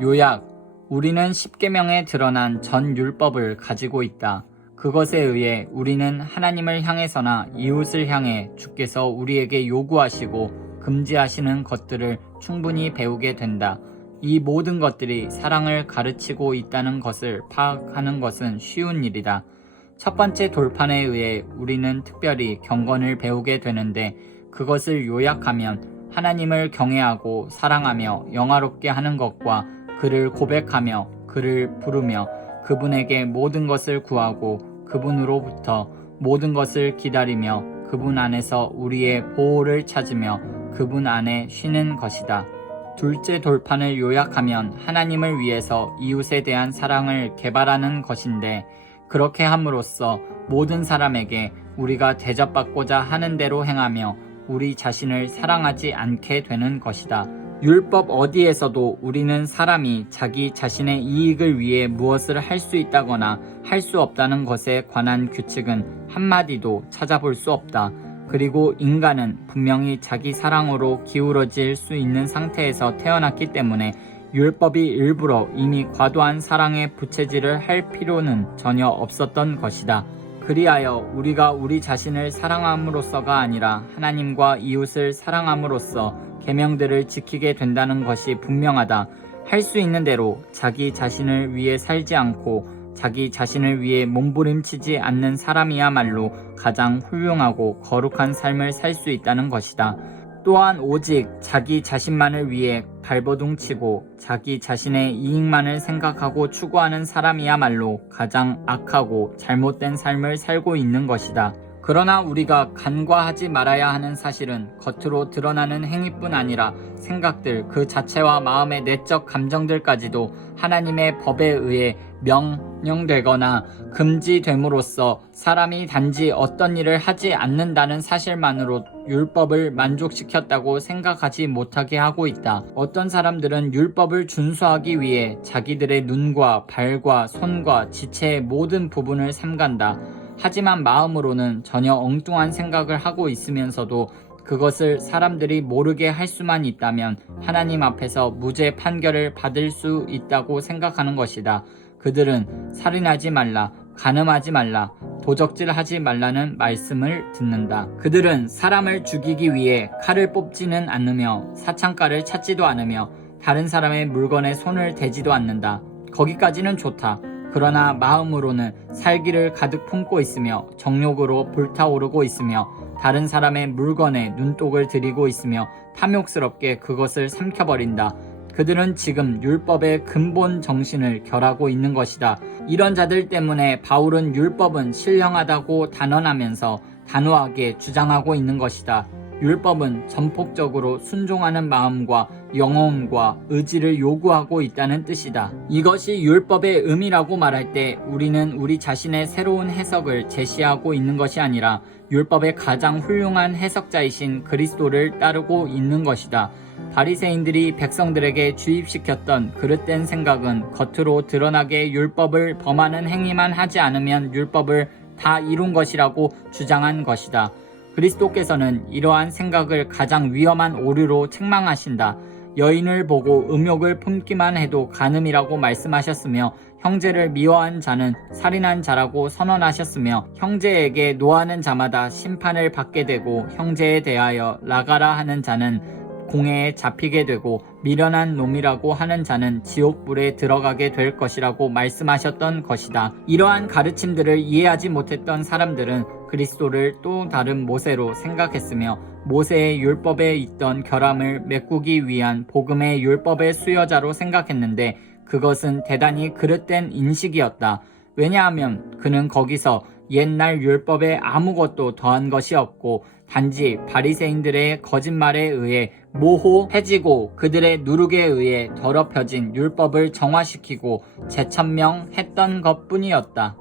요약, 우리는 십계명에 드러난 전 율법을 가지고 있다. 그것에 의해 우리는 하나님을 향해서나 이웃을 향해 주께서 우리에게 요구하시고 금지하시는 것들을 충분히 배우게 된다. 이 모든 것들이 사랑을 가르치고 있다는 것을 파악하는 것은 쉬운 일이다. 첫 번째 돌판에 의해 우리는 특별히 경건을 배우게 되는데, 그것을 요약하면 하나님을 경외하고 사랑하며 영화롭게 하는 것과 그를 고백하며 그를 부르며 그분에게 모든 것을 구하고 그분으로부터 모든 것을 기다리며 그분 안에서 우리의 보호를 찾으며 그분 안에 쉬는 것이다. 둘째 돌판을 요약하면 하나님을 위해서 이웃에 대한 사랑을 개발하는 것인데, 그렇게 함으로써 모든 사람에게 우리가 대접받고자 하는 대로 행하며 우리 자신을 사랑하지 않게 되는 것이다. 율법 어디에서도 우리는 사람이 자기 자신의 이익을 위해 무엇을 할 수 있다거나 할 수 없다는 것에 관한 규칙은 한마디도 찾아볼 수 없다. 그리고 인간은 분명히 자기 사랑으로 기울어질 수 있는 상태에서 태어났기 때문에 율법이 일부러 이미 과도한 사랑의 부채질을 할 필요는 전혀 없었던 것이다. 그리하여 우리가 우리 자신을 사랑함으로써가 아니라 하나님과 이웃을 사랑함으로써 계명들을 지키게 된다는 것이 분명하다. 할 수 있는 대로 자기 자신을 위해 살지 않고 자기 자신을 위해 몸부림치지 않는 사람이야말로 가장 훌륭하고 거룩한 삶을 살 수 있다는 것이다. 또한 오직 자기 자신만을 위해 발버둥치고 자기 자신의 이익만을 생각하고 추구하는 사람이야말로 가장 악하고 잘못된 삶을 살고 있는 것이다. 그러나 우리가 간과하지 말아야 하는 사실은 겉으로 드러나는 행위뿐 아니라 생각들 그 자체와 마음의 내적 감정들까지도 하나님의 법에 의해 명령되거나 금지됨으로써 사람이 단지 어떤 일을 하지 않는다는 사실만으로 율법을 만족시켰다고 생각하지 못하게 하고 있다. 어떤 사람들은 율법을 준수하기 위해 자기들의 눈과 발과 손과 지체의 모든 부분을 삼간다. 하지만 마음으로는 전혀 엉뚱한 생각을 하고 있으면서도 그것을 사람들이 모르게 할 수만 있다면 하나님 앞에서 무죄 판결을 받을 수 있다고 생각하는 것이다. 그들은 살인하지 말라, 간음하지 말라, 도적질하지 말라는 말씀을 듣는다. 그들은 사람을 죽이기 위해 칼을 뽑지는 않으며 사창가를 찾지도 않으며 다른 사람의 물건에 손을 대지도 않는다. 거기까지는 좋다. 그러나 마음으로는 살기를 가득 품고 있으며 정욕으로 불타오르고 있으며 다른 사람의 물건에 눈독을 들이고 있으며 탐욕스럽게 그것을 삼켜버린다. 그들은 지금 율법의 근본 정신을 결하고 있는 것이다. 이런 자들 때문에 바울은 율법은 신령하다고 단언하면서 단호하게 주장하고 있는 것이다. 율법은 전폭적으로 순종하는 마음과 영혼과 의지를 요구하고 있다는 뜻이다. 이것이 율법의 의미라고 말할 때 우리는 우리 자신의 새로운 해석을 제시하고 있는 것이 아니라 율법의 가장 훌륭한 해석자이신 그리스도를 따르고 있는 것이다. 바리새인들이 백성들에게 주입시켰던 그릇된 생각은 겉으로 드러나게 율법을 범하는 행위만 하지 않으면 율법을 다 이룬 것이라고 주장한 것이다. 그리스도께서는 이러한 생각을 가장 위험한 오류로 책망하신다. 여인을 보고 음욕을 품기만 해도 간음이라고 말씀하셨으며 형제를 미워한 자는 살인한 자라고 선언하셨으며 형제에게 노하는 자마다 심판을 받게 되고 형제에 대하여 나가라 하는 자는 공회에 잡히게 되고 미련한 놈이라고 하는 자는 지옥불에 들어가게 될 것이라고 말씀하셨던 것이다. 이러한 가르침들을 이해하지 못했던 사람들은 그리스도를 또 다른 모세로 생각했으며 모세의 율법에 있던 결함을 메꾸기 위한 복음의 율법의 수여자로 생각했는데 그것은 대단히 그릇된 인식이었다. 왜냐하면 그는 거기서 옛날 율법에 아무것도 더한 것이 없고 단지 바리새인들의 거짓말에 의해 모호해지고 그들의 누룩에 의해 더럽혀진 율법을 정화시키고 재천명했던 것뿐이었다.